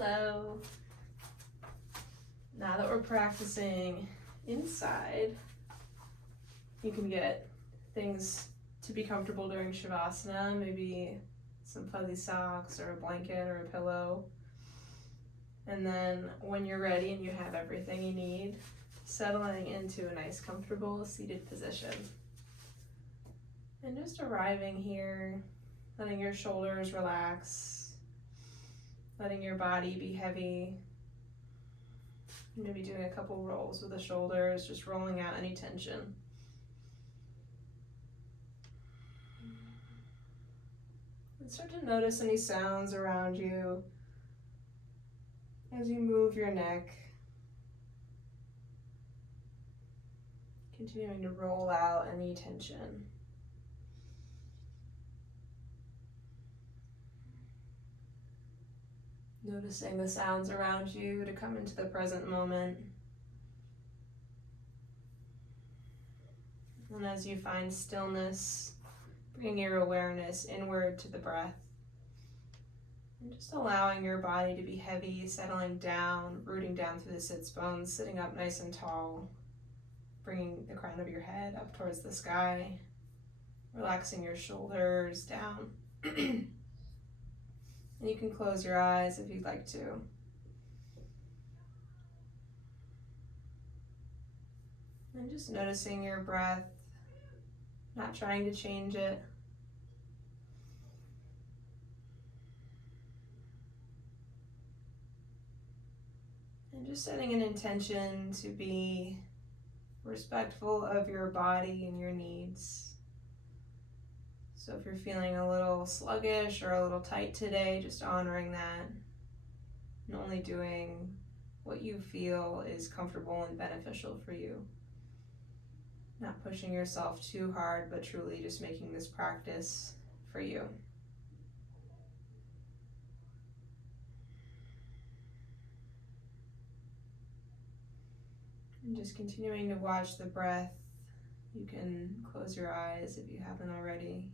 Hello. Now that we're practicing inside, you can get things to be comfortable during Shavasana, maybe some fuzzy socks or a blanket or a pillow. And then when you're ready and you have everything you need, settling into a nice comfortable seated position. And just arriving here, letting your shoulders relax, letting your body be heavy. Maybe doing a couple rolls with the shoulders, just rolling out any tension. And start to notice any sounds around you as you move your neck. Continuing to roll out any tension. Noticing the sounds around you to come into the present moment. And as you find stillness, bring your awareness inward to the breath. And just allowing your body to be heavy, settling down, rooting down through the sits bones, sitting up nice and tall, bringing the crown of your head up towards the sky, relaxing your shoulders down. And you can close your eyes if you'd like to. And just noticing your breath, not trying to change it. And just setting an intention to be respectful of your body and your needs. So if you're feeling a little sluggish or a little tight today, just honoring that and only doing what you feel is comfortable and beneficial for you. Not pushing yourself too hard, but truly just making this practice for you. And just continuing to watch the breath. You can close your eyes if you haven't already.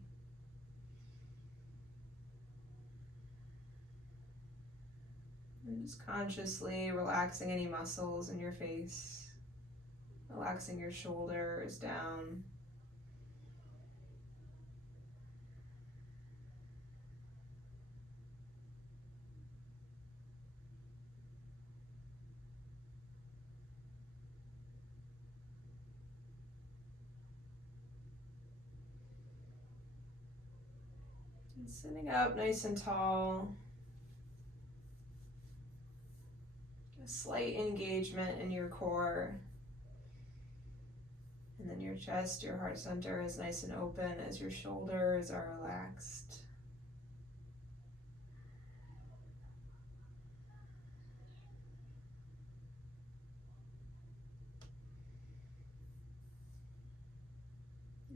And just consciously relaxing any muscles in your face, relaxing your shoulders down. And sitting up nice and tall. A slight engagement in your core. And then your chest, your heart center is nice and open as your shoulders are relaxed.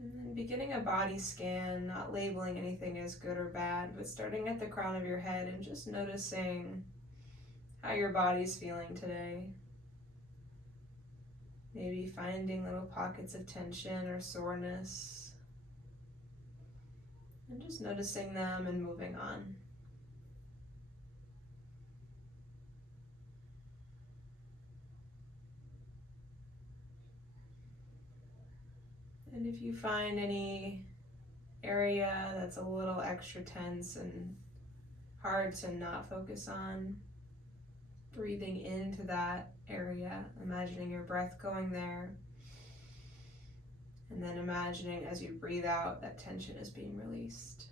And then beginning a body scan, not labeling anything as good or bad, but starting at the crown of your head and just noticing how your body's feeling today. Maybe finding little pockets of tension or soreness. And just noticing them and moving on. And if you find any area that's a little extra tense and hard to not focus on, breathing into that area, imagining your breath going there, and then imagining as you breathe out that tension is being released.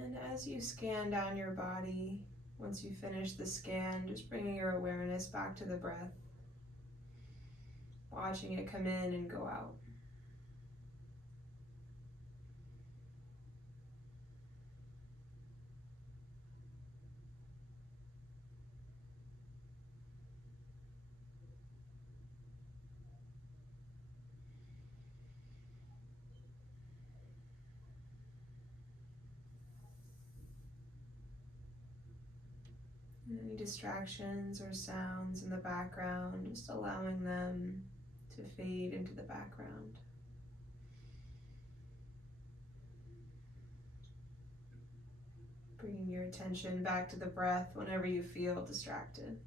And as you scan down your body, once you finish the scan, just bringing your awareness back to the breath, watching it come in and go out. Any distractions or sounds in the background, just allowing them to fade into the background. Bringing your attention back to the breath whenever you feel distracted.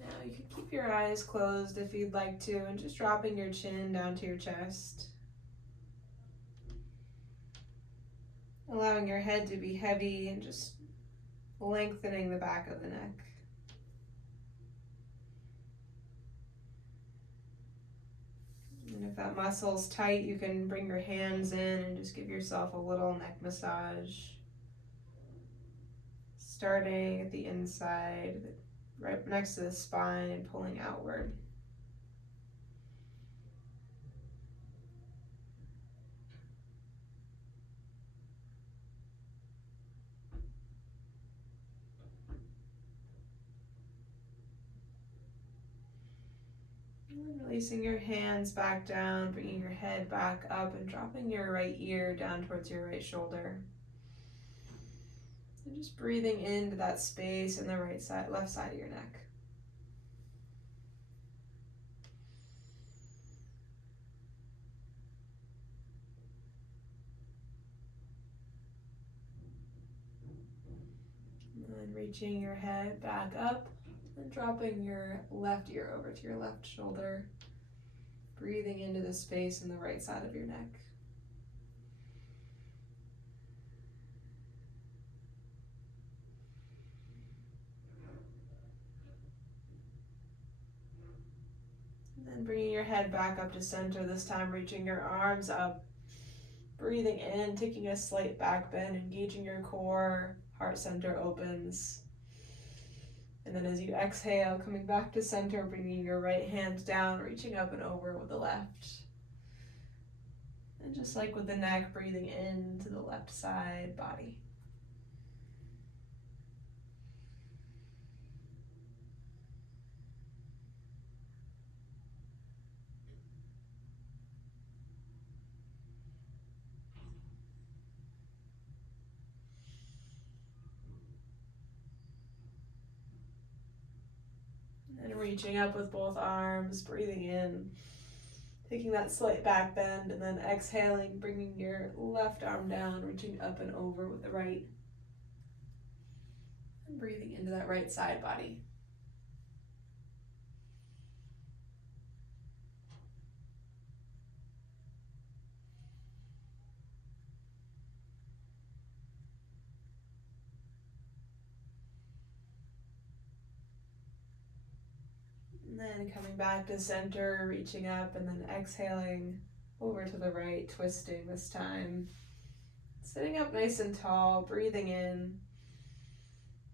Now you can keep your eyes closed if you'd like to, and just dropping your chin down to your chest. Allowing your head to be heavy and just lengthening the back of the neck. And if that muscle's tight, you can bring your hands in and just give yourself a little neck massage. Starting at the inside, right next to the spine, and pulling outward. And releasing your hands back down, bringing your head back up and dropping your right ear down towards your right shoulder. And just breathing into that space in the left side of your neck. And reaching your head back up and dropping your left ear over to your left shoulder. Breathing into the space in the right side of your neck. And then bringing your head back up to center, this time reaching your arms up. Breathing in, taking a slight back bend, engaging your core, heart center opens. And then as you exhale, coming back to center, bringing your right hand down, reaching up and over with the left. And just like with the neck, breathing into the left side body. And reaching up with both arms, breathing in, taking that slight back bend, and then exhaling, bringing your left arm down, reaching up and over with the right. And breathing into that right side body. And then coming back to center, reaching up, and then exhaling over to the right, twisting this time. Sitting up nice and tall, breathing in.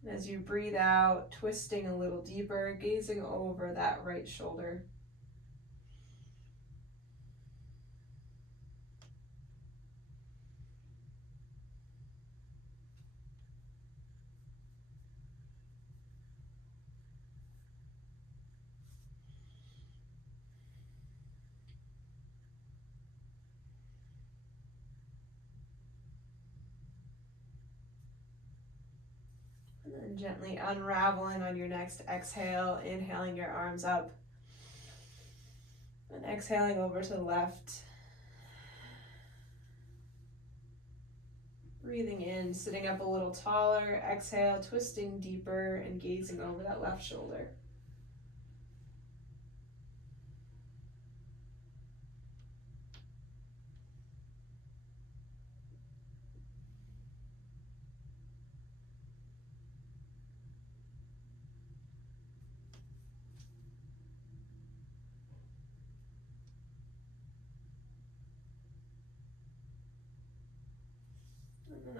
And as you breathe out, twisting a little deeper, gazing over that right shoulder. And then gently unraveling on your next exhale, inhaling your arms up. And exhaling over to the left. Breathing in, sitting up a little taller. Exhale, twisting deeper and gazing over that left shoulder.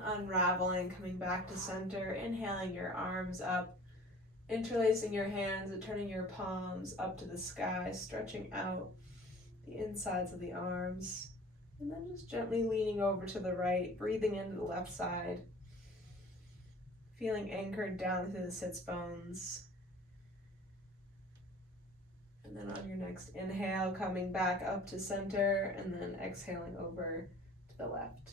Unraveling, coming back to center, inhaling your arms up, interlacing your hands and turning your palms up to the sky, stretching out the insides of the arms, and then just gently leaning over to the right, breathing into the left side, feeling anchored down through the sits bones. And then on your next inhale, coming back up to center, and then exhaling over to the left.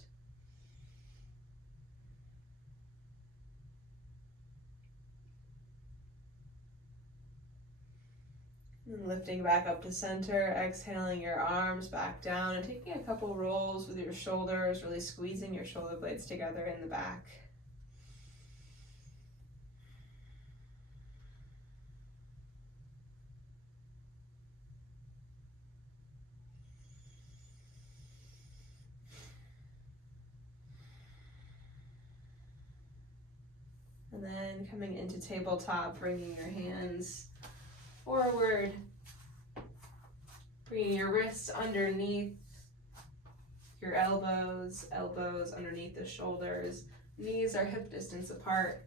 And lifting back up to center, exhaling your arms back down, and taking a couple rolls with your shoulders, really squeezing your shoulder blades together in the back. And then coming into tabletop, bringing your hands forward, bringing your wrists underneath your elbows, elbows underneath the shoulders, knees are hip distance apart.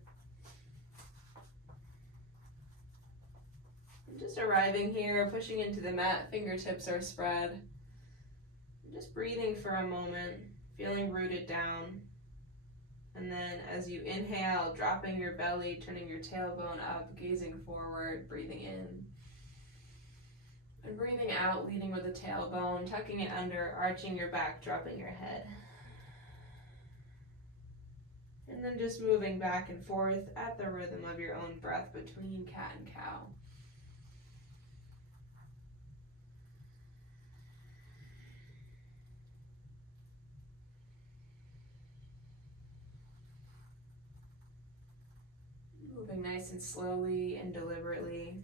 And just arriving here, pushing into the mat, fingertips are spread. Just breathing for a moment, feeling rooted down. And then as you inhale, dropping your belly, turning your tailbone up, gazing forward, breathing in. And breathing out, leading with the tailbone, tucking it under, arching your back, dropping your head. And then just moving back and forth at the rhythm of your own breath between cat and cow. Moving nice and slowly and deliberately.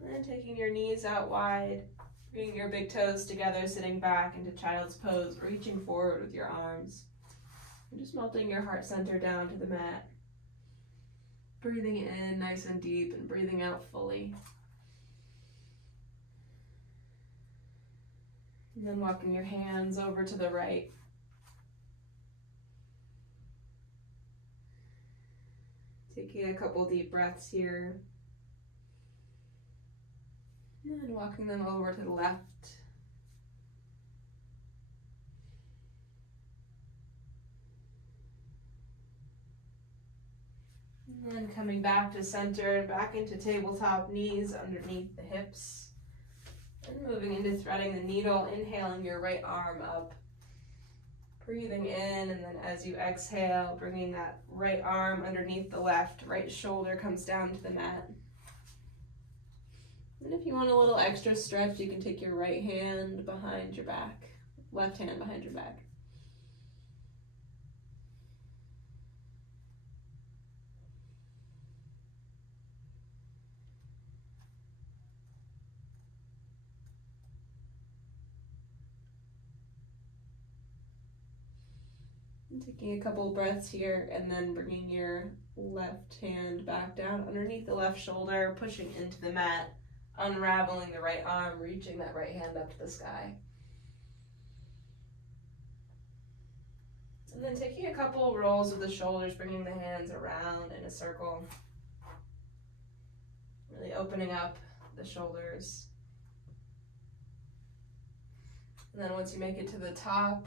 And then taking your knees out wide, bringing your big toes together, sitting back into child's pose, reaching forward with your arms. And just melting your heart center down to the mat. Breathing in nice and deep and breathing out fully. And then walking your hands over to the right. Taking a couple deep breaths here. And then walking them over to the left. And then coming back to center, back into tabletop, knees underneath the hips. And moving into threading the needle, inhaling your right arm up. Breathing in, and then as you exhale, bringing that right arm underneath the left, right shoulder comes down to the mat. And if you want a little extra stretch, you can take your right hand behind your back, left hand behind your back. And taking a couple breaths here, and then bringing your left hand back down underneath the left shoulder, pushing into the mat, unraveling the right arm, reaching that right hand up to the sky. And then taking a couple rolls of the shoulders, bringing the hands around in a circle. Really opening up the shoulders. And then once you make it to the top,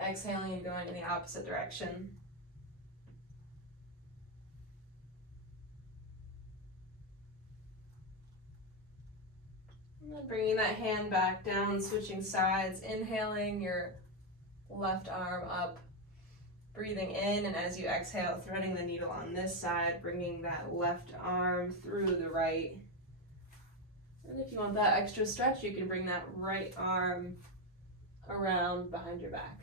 exhaling and going in the opposite direction. And then bringing that hand back down, switching sides, inhaling your left arm up, breathing in, and as you exhale, threading the needle on this side, bringing that left arm through the right. And if you want that extra stretch, you can bring that right arm around behind your back.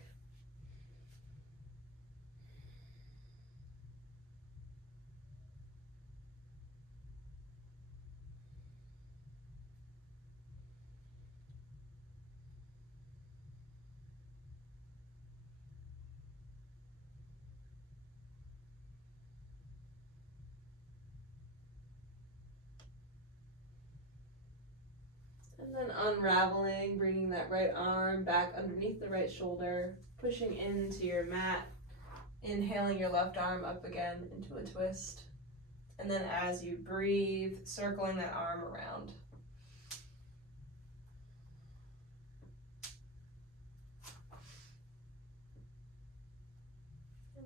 And then unraveling, bringing that right arm back underneath the right shoulder, pushing into your mat, Inhaling your left arm up again into a twist. And then as you breathe, circling that arm around.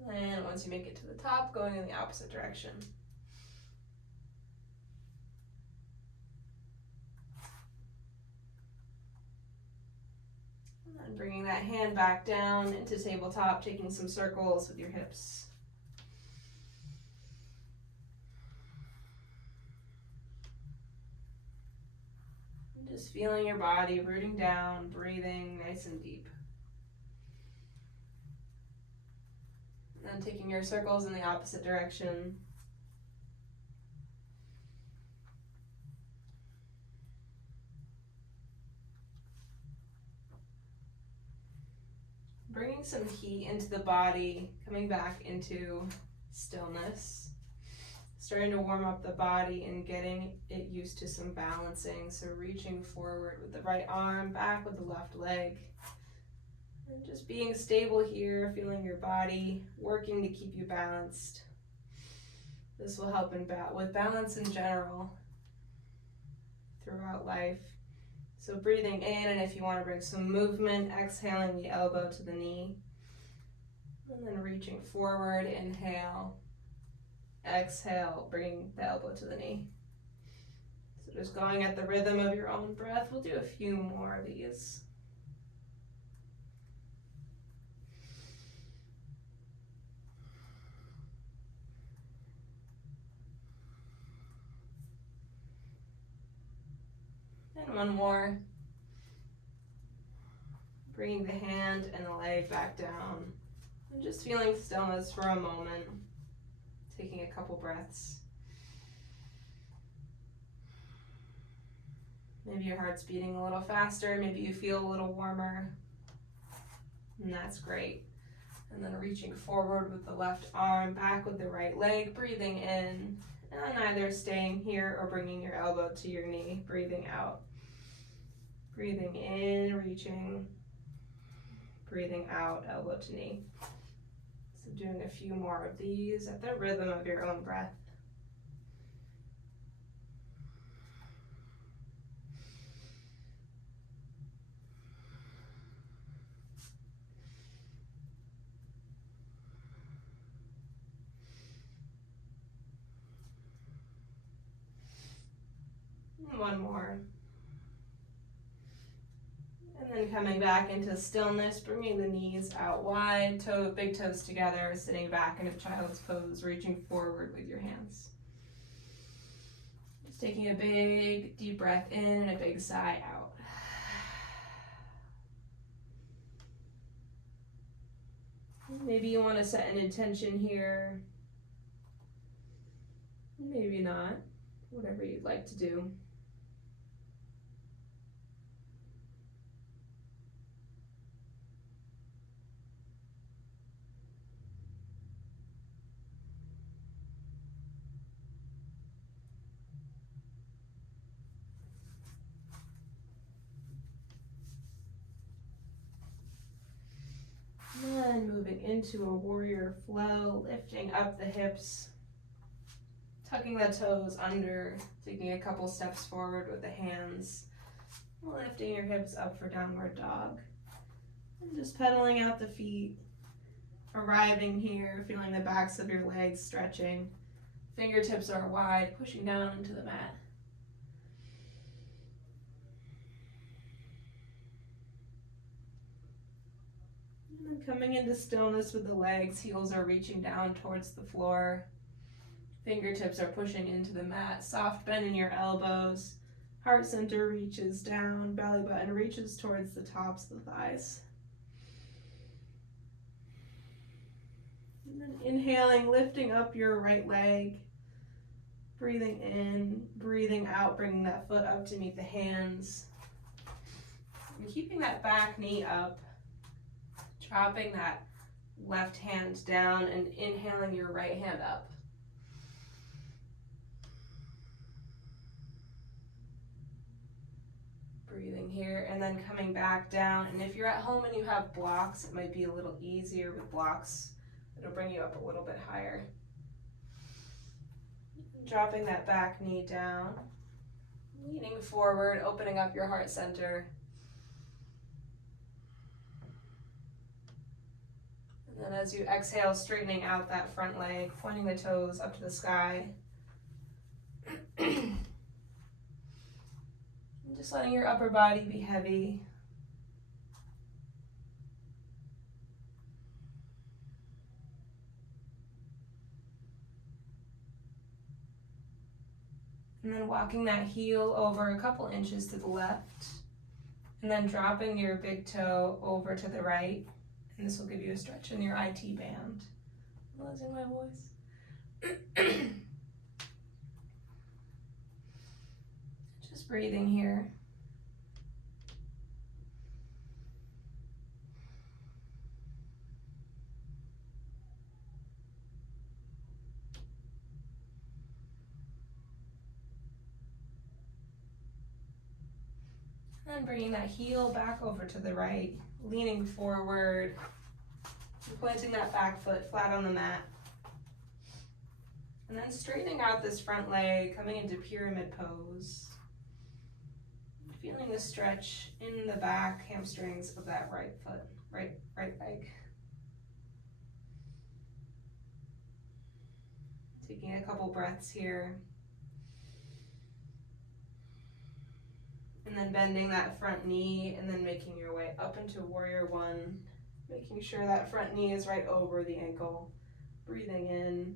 And then once you make it to the top, going in the opposite direction. And then bringing that hand back down into tabletop, taking some circles with your hips. And just feeling your body rooting down, breathing nice and deep. And then taking your circles in the opposite direction. Bringing some heat into the body, coming back into stillness. Starting to warm up the body and getting it used to some balancing. So reaching forward with the right arm, back with the left leg. And just being stable here, feeling your body working to keep you balanced. This will help with balance in general throughout life. So breathing in, and if you want to bring some movement, exhaling the elbow to the knee. And then reaching forward, inhale. Exhale, bringing the elbow to the knee. So just going at the rhythm of your own breath. We'll do a few more of these. And one more. Bringing the hand and the leg back down. And just feeling stillness for a moment. Taking a couple breaths. Maybe your heart's beating a little faster. Maybe you feel a little warmer. And that's great. And then reaching forward with the left arm, back with the right leg, breathing in. And either staying here or bringing your elbow to your knee, breathing out. Breathing in, reaching. Breathing out, elbow to knee. So doing a few more of these at the rhythm of your own breath. And one more. And then coming back into stillness, bringing the knees out wide, big toes together, sitting back in a child's pose, reaching forward with your hands. Just taking a big, deep breath in and a big sigh out. Maybe you want to set an intention here. Maybe not. Whatever you'd like to do. And moving into a warrior flow, lifting up the hips, tucking the toes under, taking a couple steps forward with the hands, lifting your hips up for downward dog, and just pedaling out the feet, arriving here, feeling the backs of your legs stretching, fingertips are wide, pushing down into the mat. Coming into stillness with the legs, heels are reaching down towards the floor. Fingertips are pushing into the mat. Soft bend in your elbows. Heart center reaches down. Belly button reaches towards the tops of the thighs. And then inhaling, lifting up your right leg. Breathing in, breathing out, bringing that foot up to meet the hands. And keeping that back knee up. Dropping that left hand down and inhaling your right hand up. Breathing here and then coming back down. And if you're at home and you have blocks, it might be a little easier with blocks It'll bring you up a little bit higher. Dropping that back knee down, leaning forward, opening up your heart center. And then as you exhale, straightening out that front leg, pointing the toes up to the sky. And just letting your upper body be heavy. And then walking that heel over a couple inches to the left. And then dropping your big toe over to the right. And this will give you a stretch in your IT band. I'm losing my voice. Just breathing here. And bringing that heel back over to the right, leaning forward, planting that back foot flat on the mat. And then straightening out this front leg, coming into pyramid pose. Feeling the stretch in the back hamstrings of that right foot, right leg. Taking a couple breaths here. And then bending that front knee and then making your way up into warrior one. Making sure that front knee is right over the ankle. Breathing in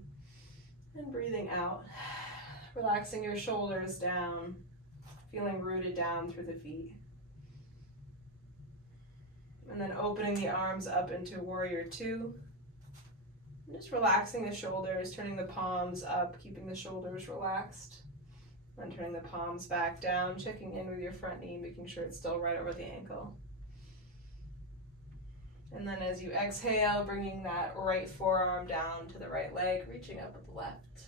and breathing out. Relaxing your shoulders down. Feeling rooted down through the feet. And then opening the arms up into warrior two. And just relaxing the shoulders, turning the palms up, keeping the shoulders relaxed. Then turning the palms back down, checking in with your front knee, making sure it's still right over the ankle. And then as you exhale, bringing that right forearm down to the right leg, reaching up with the left.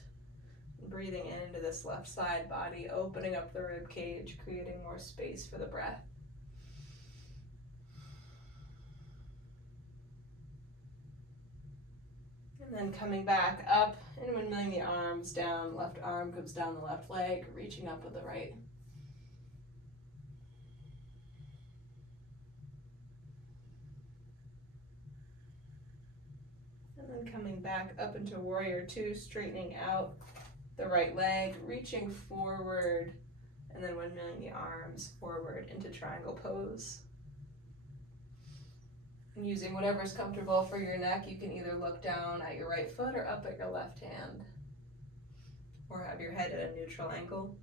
And breathing into this left side body, opening up the rib cage, creating more space for the breath. And then coming back up and windmilling the arms down, left arm comes down the left leg, reaching up with the right. And then coming back up into warrior two, straightening out the right leg, reaching forward, and then windmilling the arms forward into triangle pose. And using whatever's comfortable for your neck, you can either look down at your right foot or up at your left hand, or have your head at a neutral angle.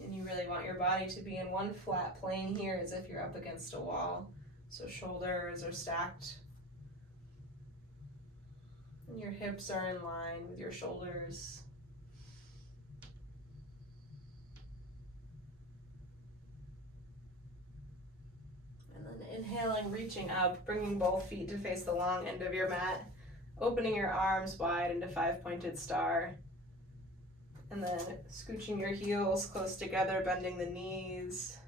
And you really want your body to be in one flat plane here, as if you're up against a wall. So shoulders are stacked. And your hips are in line with your shoulders. Inhaling, reaching up, bringing both feet to face the long end of your mat, opening your arms wide into five-pointed star, and then scooching your heels close together, bending the knees,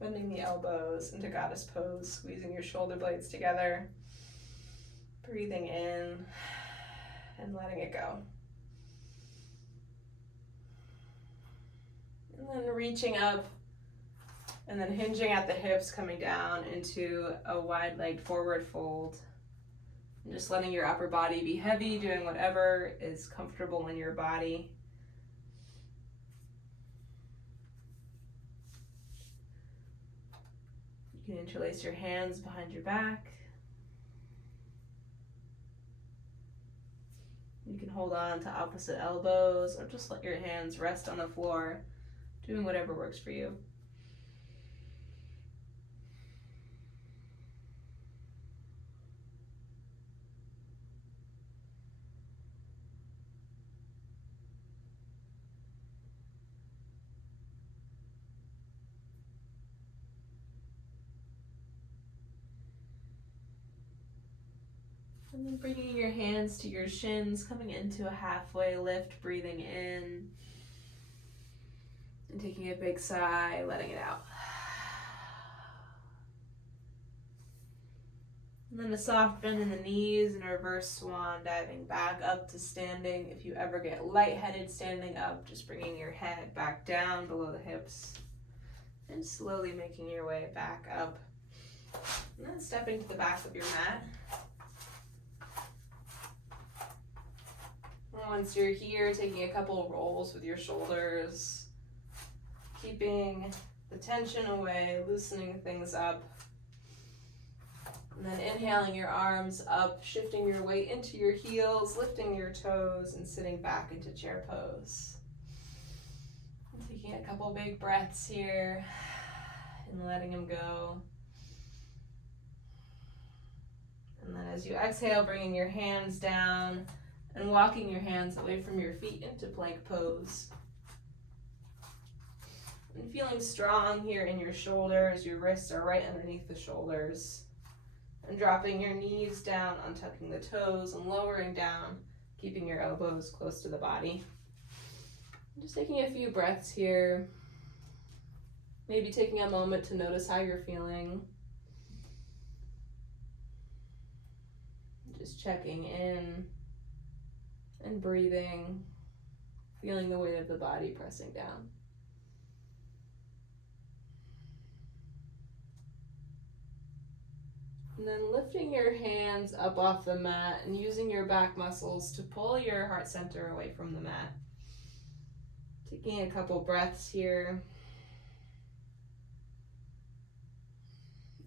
bending the elbows into goddess pose, squeezing your shoulder blades together, breathing in and letting it go. And then reaching up, and then hinging at the hips, coming down into a wide-legged forward fold. And just letting your upper body be heavy, doing whatever is comfortable in your body. You can interlace your hands behind your back. You can hold on to opposite elbows or just let your hands rest on the floor, doing whatever works for you. And then bringing your hands to your shins, coming into a halfway lift, breathing in. And taking a big sigh, letting it out. And then a soft bend in the knees and a reverse swan, diving back up to standing. If you ever get lightheaded standing up, just bringing your head back down below the hips and slowly making your way back up. And then stepping to the back of your mat. And once you're here, taking a couple rolls with your shoulders, keeping the tension away, loosening things up. And then inhaling your arms up, shifting your weight into your heels, lifting your toes, and sitting back into chair pose. And taking a couple big breaths here and letting them go. And then as you exhale, bringing your hands down and walking your hands away from your feet into plank pose. And feeling strong here in your shoulders, your wrists are right underneath the shoulders. And dropping your knees down, untucking the toes and lowering down, keeping your elbows close to the body. Just taking a few breaths here. Maybe taking a moment to notice how you're feeling. Just checking in and breathing, feeling the weight of the body pressing down. And then lifting your hands up off the mat and using your back muscles to pull your heart center away from the mat. Taking a couple breaths here.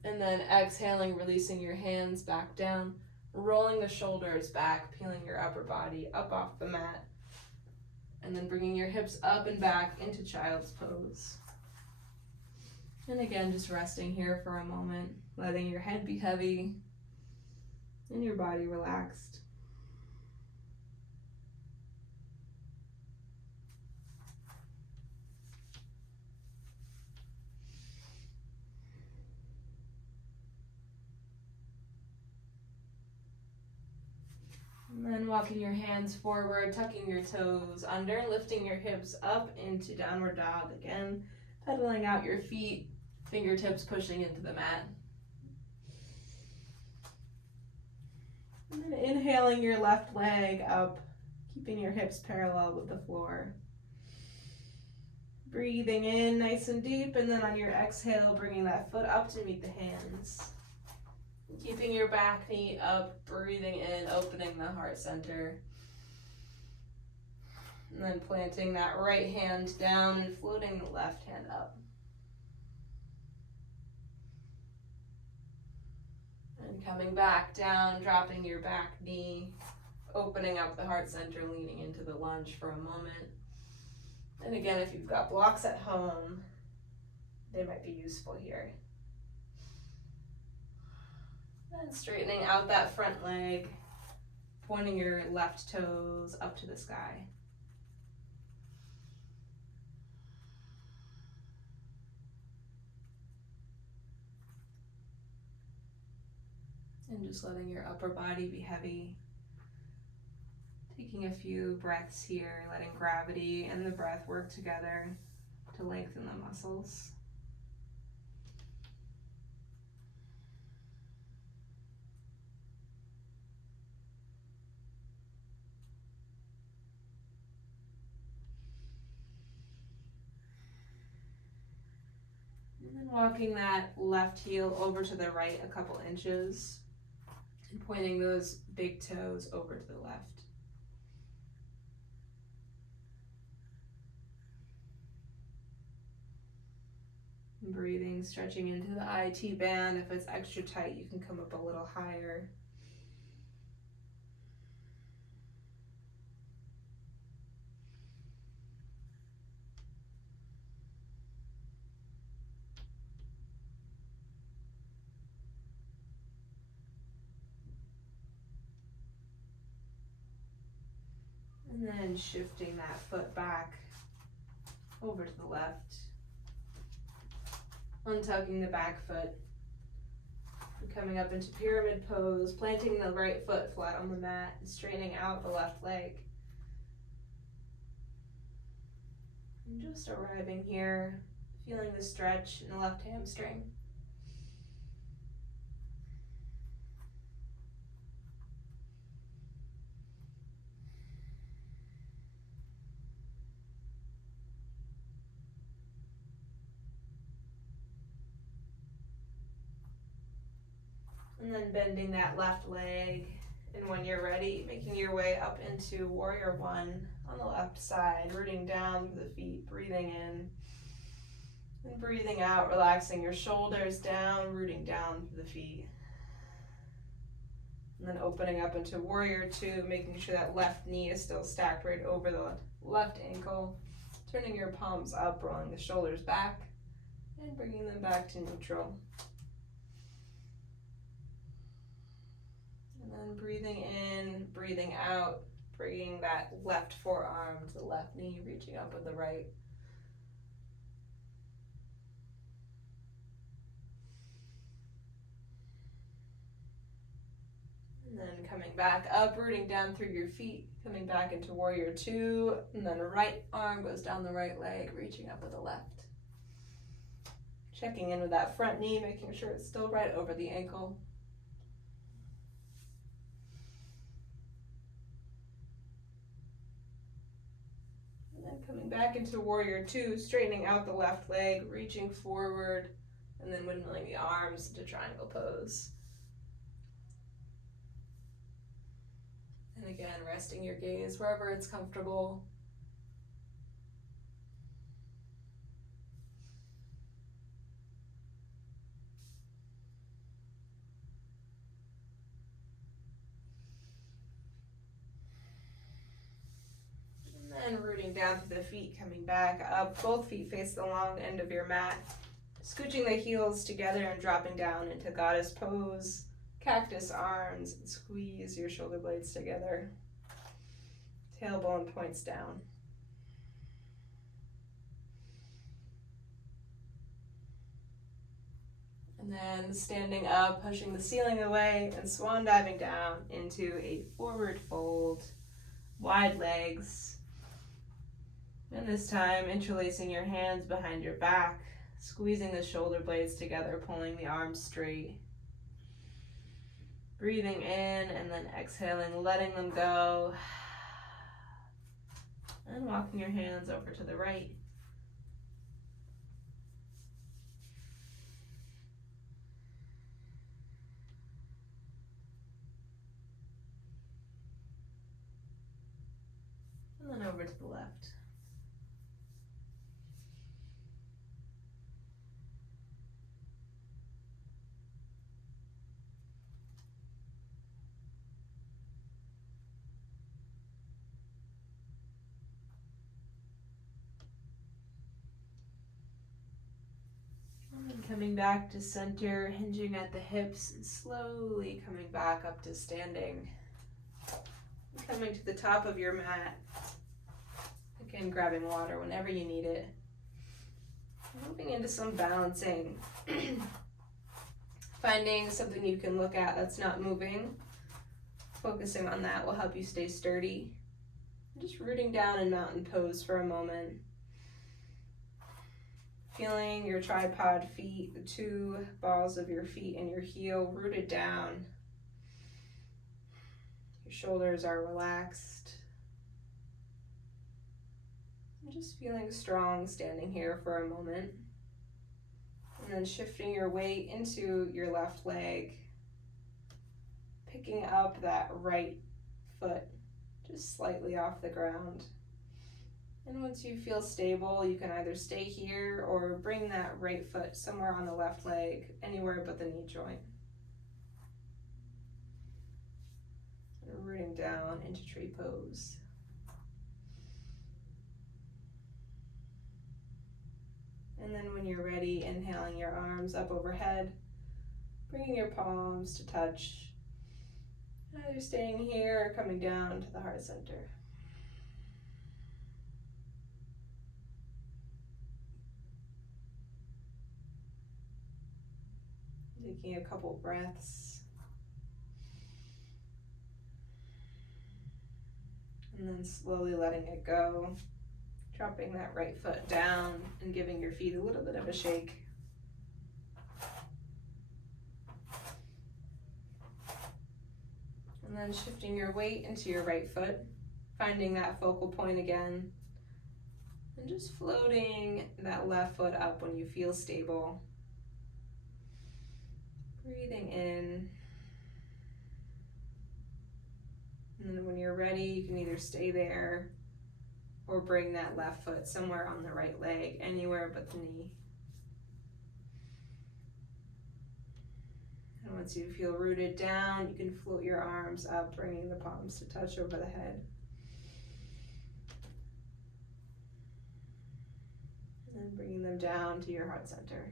And then exhaling, releasing your hands back down, rolling the shoulders back, peeling your upper body up off the mat. And then bringing your hips up and back into child's pose. And again, just resting here for a moment, letting your head be heavy and your body relaxed. And then walking your hands forward, tucking your toes under, lifting your hips up into downward dog again, pedaling out your feet, fingertips pushing into the mat. And then inhaling your left leg up, keeping your hips parallel with the floor. Breathing in nice and deep, and then on your exhale, bringing that foot up to meet the hands. Keeping your back knee up, breathing in, opening the heart center. And then planting that right hand down and floating the left hand up. And coming back down, dropping your back knee, opening up the heart center, leaning into the lunge for a moment. And again, if you've got blocks at home, they might be useful here. And straightening out that front leg, pointing your left toes up to the sky. And just letting your upper body be heavy. Taking a few breaths here, letting gravity and the breath work together to lengthen the muscles. And then walking that left heel over to the right a couple inches and pointing those big toes over to the left. And breathing, stretching into the IT band. If it's extra tight, you can come up a little higher. And then shifting that foot back over to the left. Untucking the back foot. And coming up into pyramid pose, planting the right foot flat on the mat and straightening out the left leg. And just arriving here, feeling the stretch in the left hamstring. And then bending that left leg. And when you're ready, making your way up into Warrior One on the left side, rooting down through the feet, breathing in. And breathing out, relaxing your shoulders down, rooting down through the feet. And then opening up into Warrior Two, making sure that left knee is still stacked right over the left ankle. Turning your palms up, rolling the shoulders back, and bringing them back to neutral. And then breathing in, breathing out, bringing that left forearm to the left knee, reaching up with the right. And then coming back up, rooting down through your feet, coming back into Warrior Two, and then right arm goes down the right leg, reaching up with the left. Checking in with that front knee, making sure it's still right over the ankle. And then coming back into Warrior Two, straightening out the left leg, reaching forward, and then windmilling the arms into triangle pose. And again, resting your gaze wherever it's comfortable. And then rooting down through the feet, coming back up. Both feet face the long end of your mat. Scooching the heels together and dropping down into Goddess pose. Cactus arms, and squeeze your shoulder blades together. Tailbone points down. And then standing up, pushing the ceiling away, and swan diving down into a forward fold. Wide legs. And this time, interlacing your hands behind your back, squeezing the shoulder blades together, pulling the arms straight. Breathing in and then exhaling, letting them go. And walking your hands over to the right. And then over to the left. And coming back to center, hinging at the hips, and slowly coming back up to standing. Coming to the top of your mat. Again, grabbing water whenever you need it. Moving into some balancing. Finding something you can look at that's not moving. Focusing on that will help you stay sturdy. Just rooting down in mountain pose for a moment. Feeling your tripod feet, the two balls of your feet and your heel rooted down. Your shoulders are relaxed. I'm just feeling strong standing here for a moment. And then shifting your weight into your left leg. Picking up that right foot just slightly off the ground. And once you feel stable, you can either stay here or bring that right foot somewhere on the left leg, anywhere but the knee joint. And rooting down into tree pose. And then when you're ready, inhaling your arms up overhead, bringing your palms to touch, either staying here or coming down to the heart center. Taking a couple breaths. And then slowly letting it go. Dropping that right foot down and giving your feet a little bit of a shake. And then shifting your weight into your right foot, finding that focal point again. And just floating that left foot up when you feel stable. Breathing in And then when you're ready, you can either stay there or bring that left foot somewhere on the right leg, anywhere but the knee. And once you feel rooted down, you can float your arms up, bringing the palms to touch over the head. And then bringing them down to your heart center.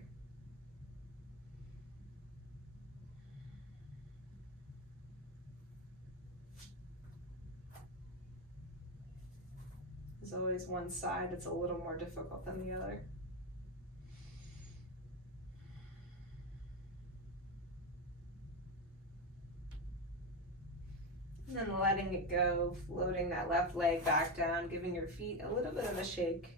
There's always one side that's a little more difficult than the other. And then letting it go, floating that left leg back down, giving your feet a little bit of a shake.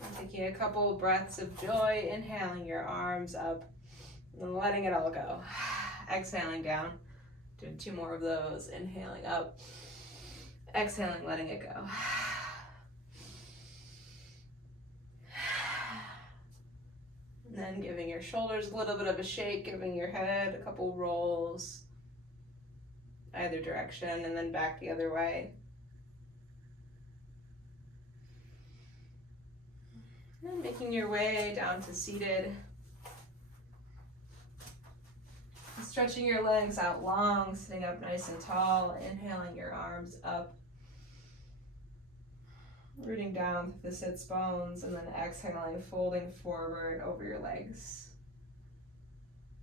And taking a couple breaths of joy, inhaling your arms up, and letting it all go. Exhaling down, doing 2 more of those, inhaling up, exhaling, letting it go. And then giving your shoulders a little bit of a shake, giving your head a couple rolls either direction, and then back the other way. And making your way down to seated. Stretching your legs out long, sitting up nice and tall, inhaling your arms up. Rooting down through the sits bones, and then exhaling, folding forward over your legs.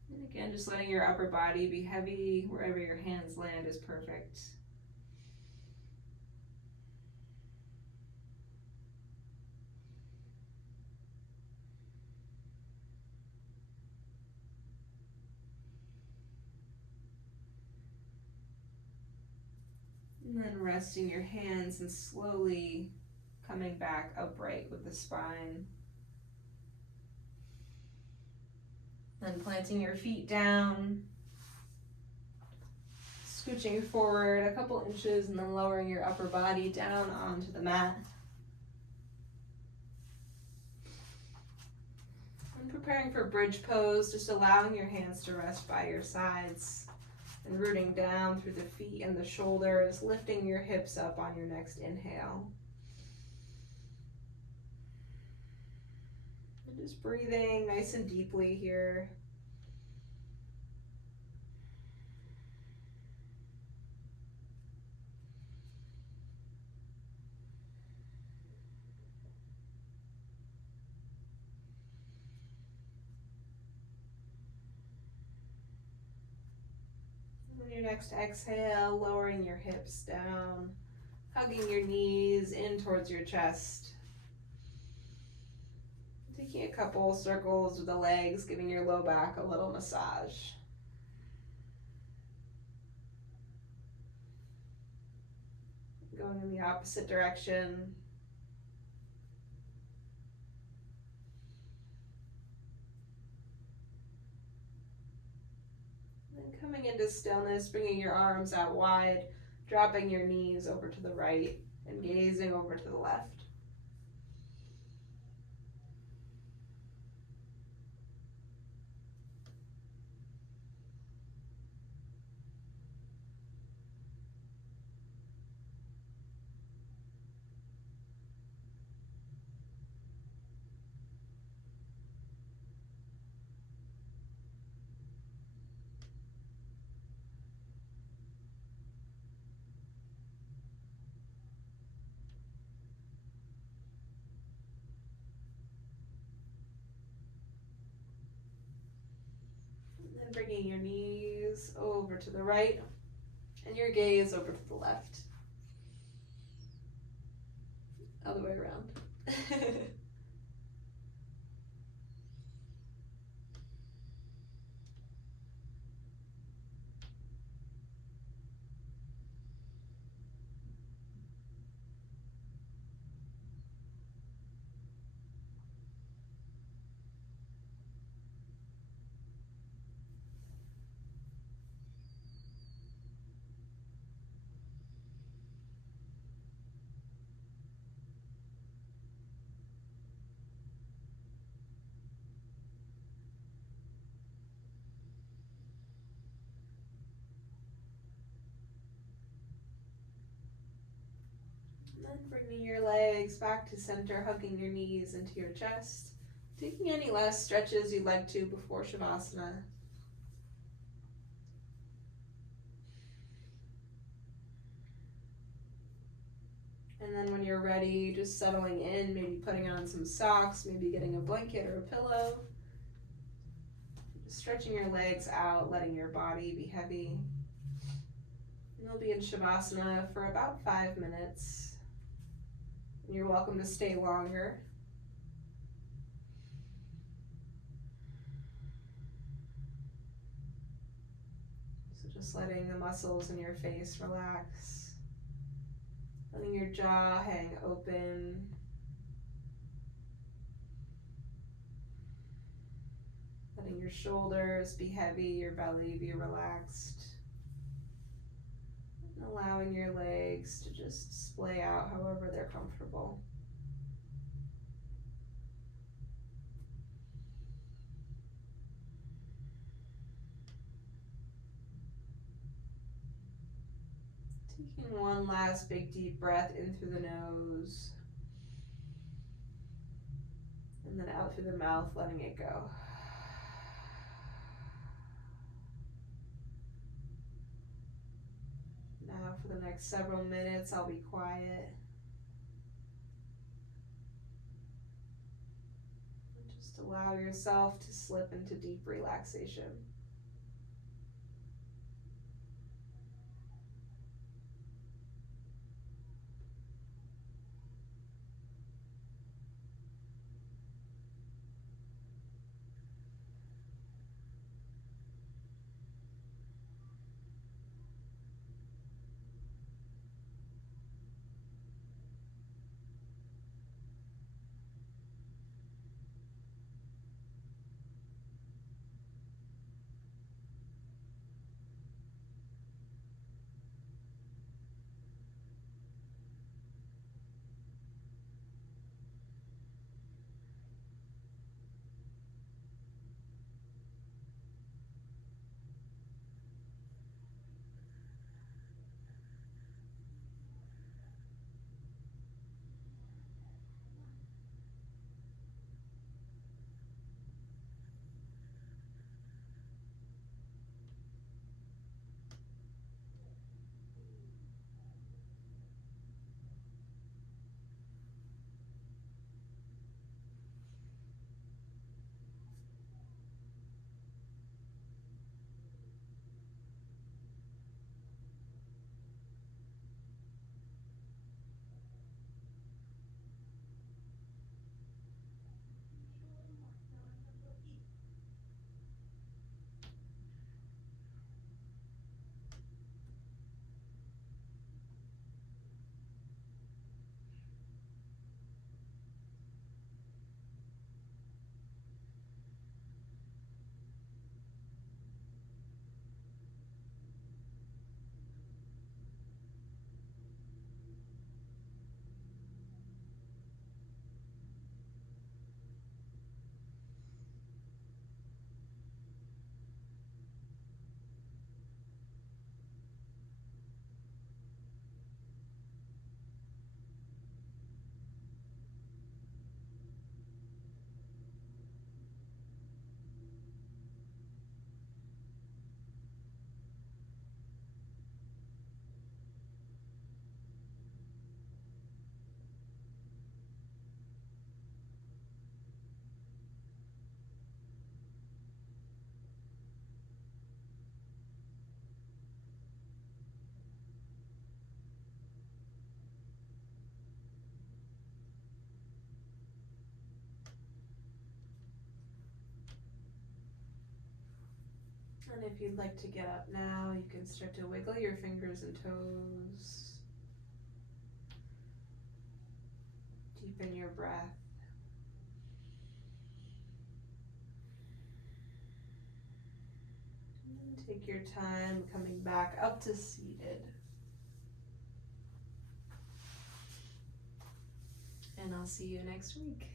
And again, just letting your upper body be heavy. Wherever your hands land is perfect. And then resting your hands and slowly coming back upright with the spine. Then planting your feet down, scooching forward a couple inches, and then lowering your upper body down onto the mat. And preparing for bridge pose, just allowing your hands to rest by your sides and rooting down through the feet and the shoulders, lifting your hips up on your next inhale. Just breathing nice and deeply here. On your next exhale, lowering your hips down, hugging your knees in towards your chest. Taking a couple circles with the legs, giving your low back a little massage. Going in the opposite direction. And then coming into stillness, bringing your arms out wide, dropping your knees over to the right and gazing over to the left. And bringing your knees over to the right and your gaze over to the left. Other way around. And then bringing your legs back to center, hugging your knees into your chest. Taking any last stretches you'd like to before Shavasana. And then when you're ready, just settling in, maybe putting on some socks, maybe getting a blanket or a pillow. Just stretching your legs out, letting your body be heavy. And you'll be in Shavasana for about 5 minutes. And you're welcome to stay longer. So just letting the muscles in your face relax. Letting your jaw hang open. Letting your shoulders be heavy, your belly be relaxed. And allowing your legs to just splay out however they're comfortable. Taking one last big deep breath in through the nose. And then out through the mouth, letting it go. Now for the next several minutes, I'll be quiet. And just allow yourself to slip into deep relaxation. And if you'd like to get up now, you can start to wiggle your fingers and toes. Deepen your breath. And then take your time coming back up to seated. And I'll see you next week.